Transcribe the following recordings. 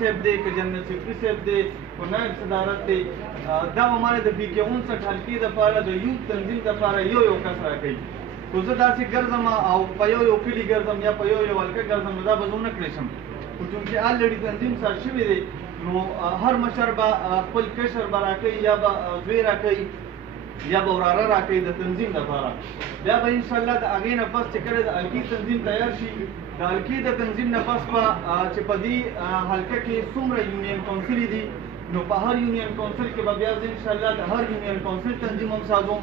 صاحب دی که جنرال سیکرټري صاحب دی که نایب صدارت دی دا به ماله د PK 59 حلقې دپاره د یوت تنظیم دپاره یو کس راکوي خو زه داسې ګرځم او په یو کلي ګرځم یا په یو حلقه ګرځم نو دا به زه ونه کړی شم خو چونکې الرېډي تنظیم سر شوی دی نو هر مشر به خپل کشر به راکوي یا به زوی راکوي یا به وراره راکوي د تنظیم دپاره بیا به انشاءالله د هغې نه پس چې کله د حلقې تنظیم تیار شي د حلقې د تنظیم نه پس به چې په دې حلقه کې څومره یونین کونسلې دي نو په هر یونین کونسل کې به بیا زه انشاءالله د هر یونین کونسل تنظیم هم سازوم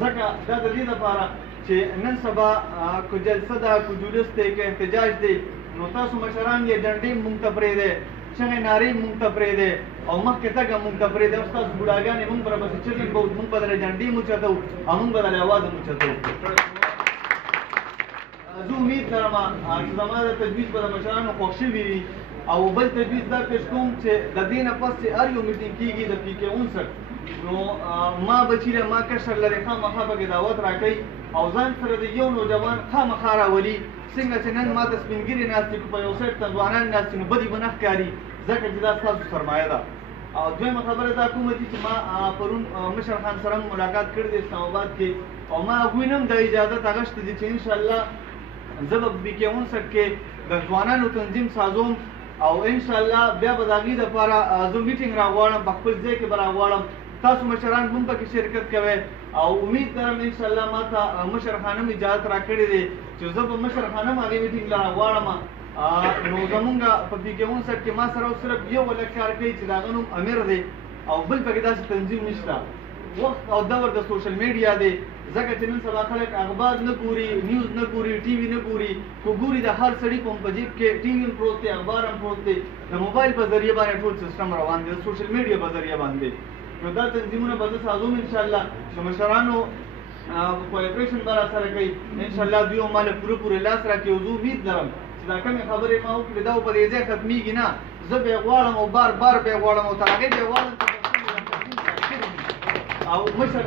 ځکه دا د دې دپاره چې نن سبا که جلسه ده که جلوس دی که احتجاج دی نو تاسو مشران یې ډنډې مونږ ته پرېږدی چغې نارې مونږ ته پرېږدی او مخکې تګ مونږ ته پرېږدی او ستاسو بوډاګانې مونږ به راپسې چغې به مونږ به درې ډنډې هم اوچتو او مونږ به درې اواز هم اوچتو زه امید لرم چې زما د تجویز به د مشرانو خوښ شوي وي او بل تجویز دا پیش کوم چې د دې نه پس چې هر یو میټینګ کېږي د PK 59 نو ما بچي له ما کشر لرې خامخا پکې دعوت راکوي او ځان سره د یو نوجوان خامخا راولي څنګه چې نن ما ته سپین ږیرې ناستې که په یو سایډ ته ځوانان ناستې نو بدې به نه ښکاري ځکه چې دا ستاسو سرمایه ده او دویمه خبره دا کومه دي چې ما پرون مشر خان سره هم ملاقات کړی دی اسلام آباد کې او ما هغوی نه هم د اجازت اخیستې دي چې انشاءالله زه به PK 59 کې د ځوانانو تنظیم سازوم او انشاءالله بیا به د هغې دپاره زه میټینګ راغواړم په خپل ځای کې به راغواړم تاسو مشران هم پکې شرکت کوئ او امید لرم انشاءالله ما ته مشر خان هم اجازت راکړې دی چې زه به مشر خان هم هغې میټینګ له راغواړم نو زمونږ په PK 59 کې ما سره صرف یو ولک کار کوي چې د هغه نوم امیر دی او بل پکې داسې تنظیم نشته وخت او دور د سوشل میډیا دی ځکه چې نن سبا خلک اخبار نه ګوري نیوز نه ګوري ټي وي نه ګوري خو ګوري د هر سړي په جیب کې ټي وي هم پروت دی اخبار هم پروت دی د موبایل په ذریعه باندې ټول سیسټم روان دی د سوشل میډیا په ذریعه باندې نو دا تنظیمونه به زه سازوم انشاءالله د مشرانو کولیبریشن به راسره کوي انشاءالله دوی هم ما له پوره لاس راکړي او زه امید لرم چې دا کومې خبرې ما وکړې دا په دې ځای ختمېږي نه زه به یې غواړم او بار بار به یې غواړم او تر هغې به یې غواړم او مشر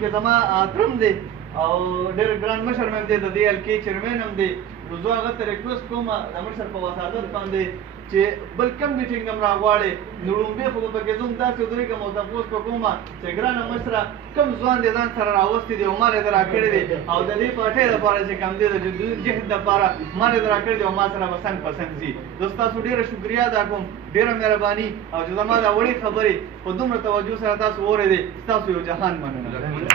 چې زما ترم دی او ډېر ګران مشر مې هم دی د دې حلقې چیرمین هم دی نو زه هغه ته ریکویسټ کوم د مشر په وسادت باندې چې بل کم میټینګ هم راغواړې نو لومبې خو به پکې زه هم داسې ودرېږم او تپوس به کوم چې ګرانه مشره کوم ځوان دې ځان سره راوستی دی او ما دې راکړی دی او د دې پارټۍ دپاره چې کوم دی د جهد دپاره ما دې راکړی دی او ما سره به څنګ په څنګ ځي زه ستاسو ډېره شکریا ادا کوم ډېره مهرباني او چې زما دا وړې خبرې په دومره توجه سره تاسو واورېدې ستاسو یو جهان مننه